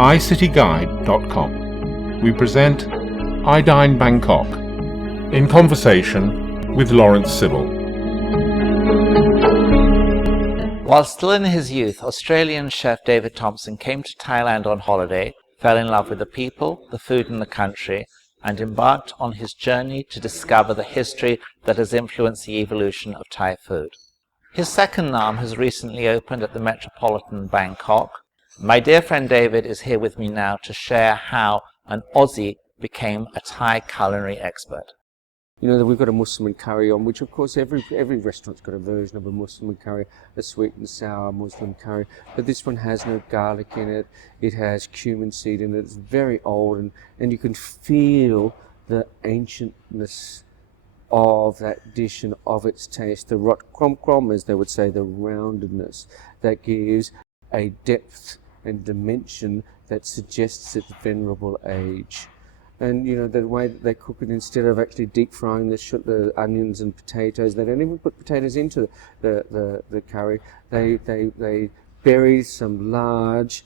icityguide.com, we present iDine Bangkok in conversation with Lawrence Sybil. While still in his youth, Australian chef David Thompson came to Thailand on holiday, fell in love with the people, the food and the country, and embarked on his journey to discover the history that has influenced the evolution of Thai food. His second nahm has recently opened at the Metropolitan, Bangkok. My dear friend David is here with me now to share how an Aussie became a Thai culinary expert. You know, we've got a Muslim curry on, which of course every restaurant's got a version of a Muslim curry, a sweet and sour Muslim curry. But this one has no garlic in it. It has cumin seed in it. It's very old, and you can feel the ancientness of that dish and of its taste. The rot krom krom, as they would say, the roundedness that gives a depth and dimension that suggests its venerable age. And you know, the way that they cook it, instead of actually deep frying the onions and potatoes, they don't even put potatoes into the curry. They bury some large,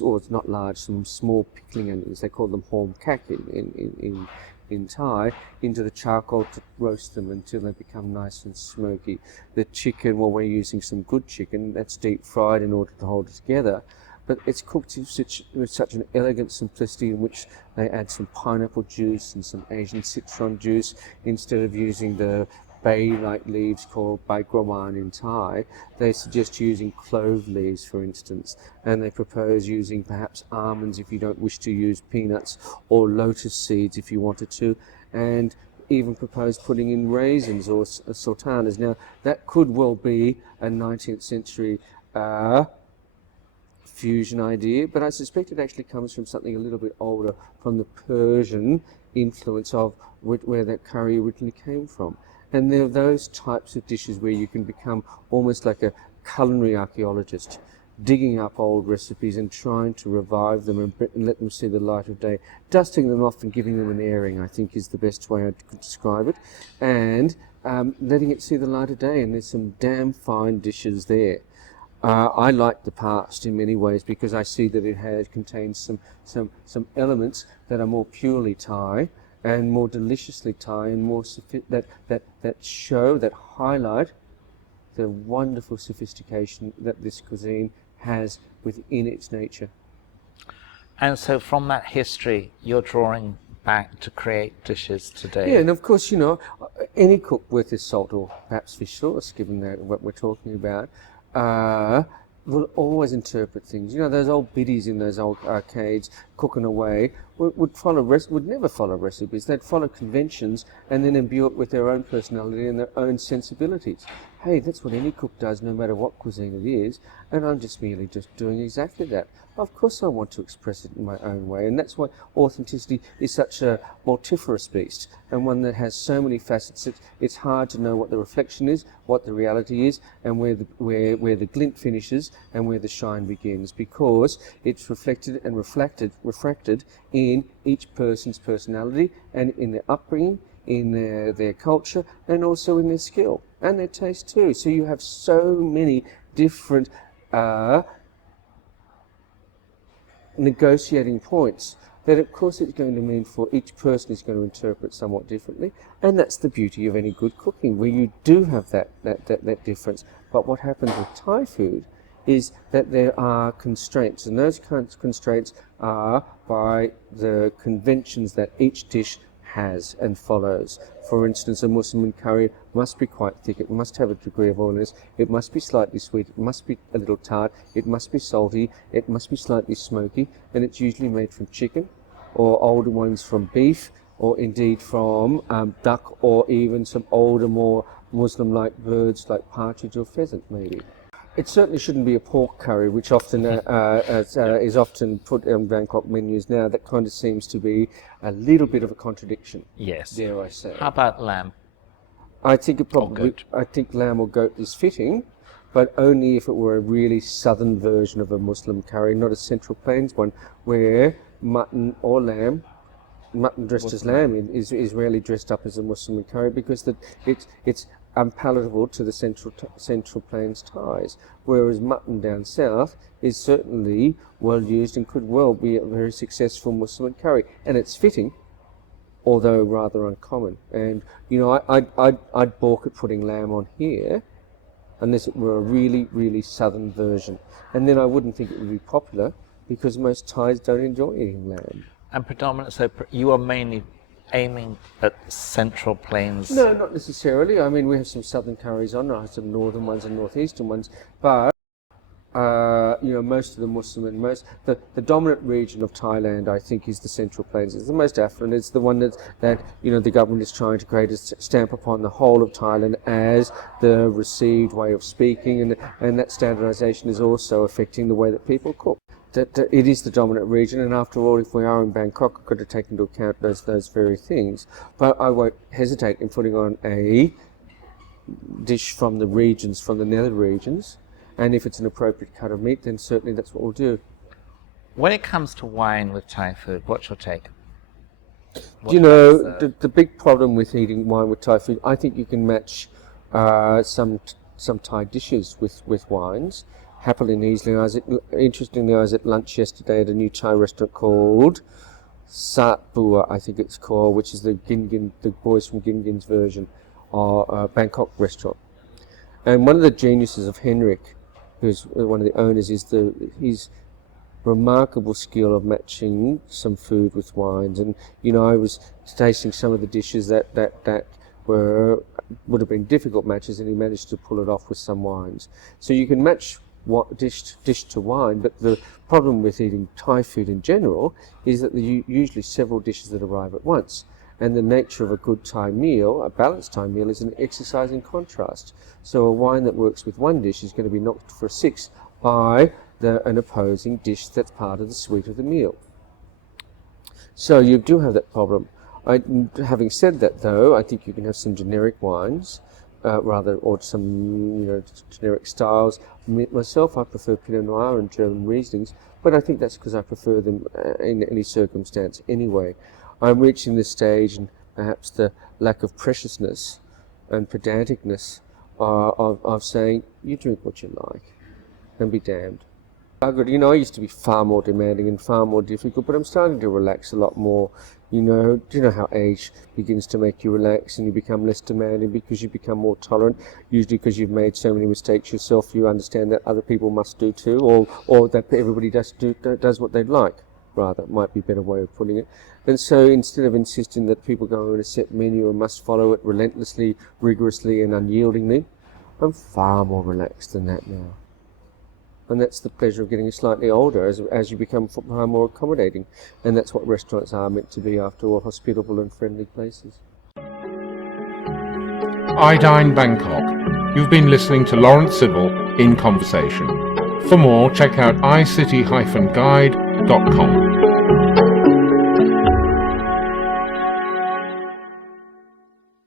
or it's not large, some small pickling onions. They call them horm kak in Thai, into the charcoal to roast them until they become nice and smoky. The chicken, well, we're using some good chicken that's deep fried in order to hold it together. But it's cooked with such an elegant simplicity in which they add some pineapple juice and some Asian citron juice instead of using the bay-like leaves called bai grawan in Thai. They suggest using clove leaves, for instance, and they propose using perhaps almonds if you don't wish to use peanuts, or lotus seeds if you wanted to, and even propose putting in raisins or sultanas. Now, that could well be a 19th century fusion idea, but I suspect it actually comes from something a little bit older, from the Persian influence of where that curry originally came from. And there are those types of dishes where you can become almost like a culinary archaeologist, digging up old recipes and trying to revive them and let them see the light of day. Dusting them off and giving them an airing, I think, is the best way I could describe it, and letting it see the light of day. And there's some damn fine dishes there. I like the past in many ways because I see that it contains some elements that are more purely Thai and more deliciously Thai, and more that highlight the wonderful sophistication that this cuisine has within its nature. And so from that history, you're drawing back to create dishes today. Yeah, and of course, you know, any cook worth his salt, or perhaps fish sauce, given that what we're talking about, will always interpret things. You know, those old biddies in those old arcades cooking away would never follow recipes. They'd follow conventions and then imbue it with their own personality and their own sensibilities. Hey, that's what any cook does, no matter what cuisine it is, and I'm just merely doing exactly that. Of course I want to express it in my own way, and that's why authenticity is such a multifarious beast, and one that has so many facets. It's hard to know what the reflection is, what the reality is, and where the glint finishes and where the shine begins, because it's reflected and refracted in each person's personality and in their upbringing, in their culture, and also in their skill and their taste too. So you have so many different negotiating points that of course it's going to mean for each person is going to interpret somewhat differently, and that's the beauty of any good cooking, where you do have that difference. But what happens with Thai food is that there are constraints, and those constraints are by the conventions that each dish has and follows. For instance, a Muslim curry must be quite thick, it must have a degree of oiliness, it must be slightly sweet, it must be a little tart, it must be salty, it must be slightly smoky, and it's usually made from chicken, or older ones from beef, or indeed from duck, or even some older, more Muslim-like birds like partridge or pheasant maybe. It certainly shouldn't be a pork curry, which often is often put on Bangkok menus now. That kind of seems to be a little bit of a contradiction. Yes. Dare I say? How about lamb? I think I think lamb or goat is fitting, but only if it were a really southern version of a Muslim curry, not a Central Plains one, where mutton or lamb, mutton dressed as lamb is rarely dressed up as a Muslim curry, because it's unpalatable to the Central Plains Thais, whereas mutton down south is certainly well used and could well be a very successful Muslim curry, and it's fitting, although rather uncommon. And I'd balk at putting lamb on here unless it were a really, really southern version, and then I wouldn't think it would be popular because most Thais don't enjoy eating lamb. And predominant, so you are mainly aiming at Central Plains? No, not necessarily. I mean, we have some southern curries on, I have some northern ones and northeastern ones, but most of the Muslim and the dominant region of Thailand, I think, is the Central Plains. It's the most affluent. It's the one that the government is trying to create a stamp upon the whole of Thailand as the received way of speaking, and that standardization is also affecting the way that people cook. That it is the dominant region, and after all, if we are in Bangkok, we've got to take into account those very things. But I won't hesitate in putting on a dish from the regions, from the nether regions, and if it's an appropriate cut of meat, then certainly that's what we'll do. When it comes to wine with Thai food, what's your take? The big problem with eating wine with Thai food, I think you can match some Thai dishes with wines happily and easily. Interestingly, I was at lunch yesterday at a new Thai restaurant called Sat Bua, I think it's called, which is the boys from Gin Gin's version of Bangkok restaurant. And one of the geniuses of Henrik, who's one of the owners, is his remarkable skill of matching some food with wines. And I was tasting some of the dishes that would have been difficult matches, and he managed to pull it off with some wines. So you can match dish to wine, but the problem with eating Thai food in general is that there are usually several dishes that arrive at once. And the nature of a good Thai meal, a balanced Thai meal, is an exercise in contrast. So a wine that works with one dish is going to be knocked for a six by an opposing dish that's part of the suite of the meal. So you do have that problem. Having said that, though, I think you can have some generic wines, or some generic styles. Myself, I prefer Pinot Noir and German Rieslings, but I think that's because I prefer them in any circumstance anyway. I'm reaching this stage, and perhaps the lack of preciousness and pedanticness of saying, you drink what you like, and be damned. I used to be far more demanding and far more difficult, but I'm starting to relax a lot more. Do you know how age begins to make you relax and you become less demanding because you become more tolerant? Usually because you've made so many mistakes yourself, you understand that other people must do too, or that everybody does what they'd like. Rather, it might be a better way of putting it. And so instead of insisting that people go on a set menu and must follow it relentlessly, rigorously and unyieldingly, I'm far more relaxed than that now. And that's the pleasure of getting slightly older as you become far more accommodating. And that's what restaurants are meant to be, after all, hospitable and friendly places. iDine Bangkok. You've been listening to Lawrence Sybil in Conversation. For more, check out icity-guide.com.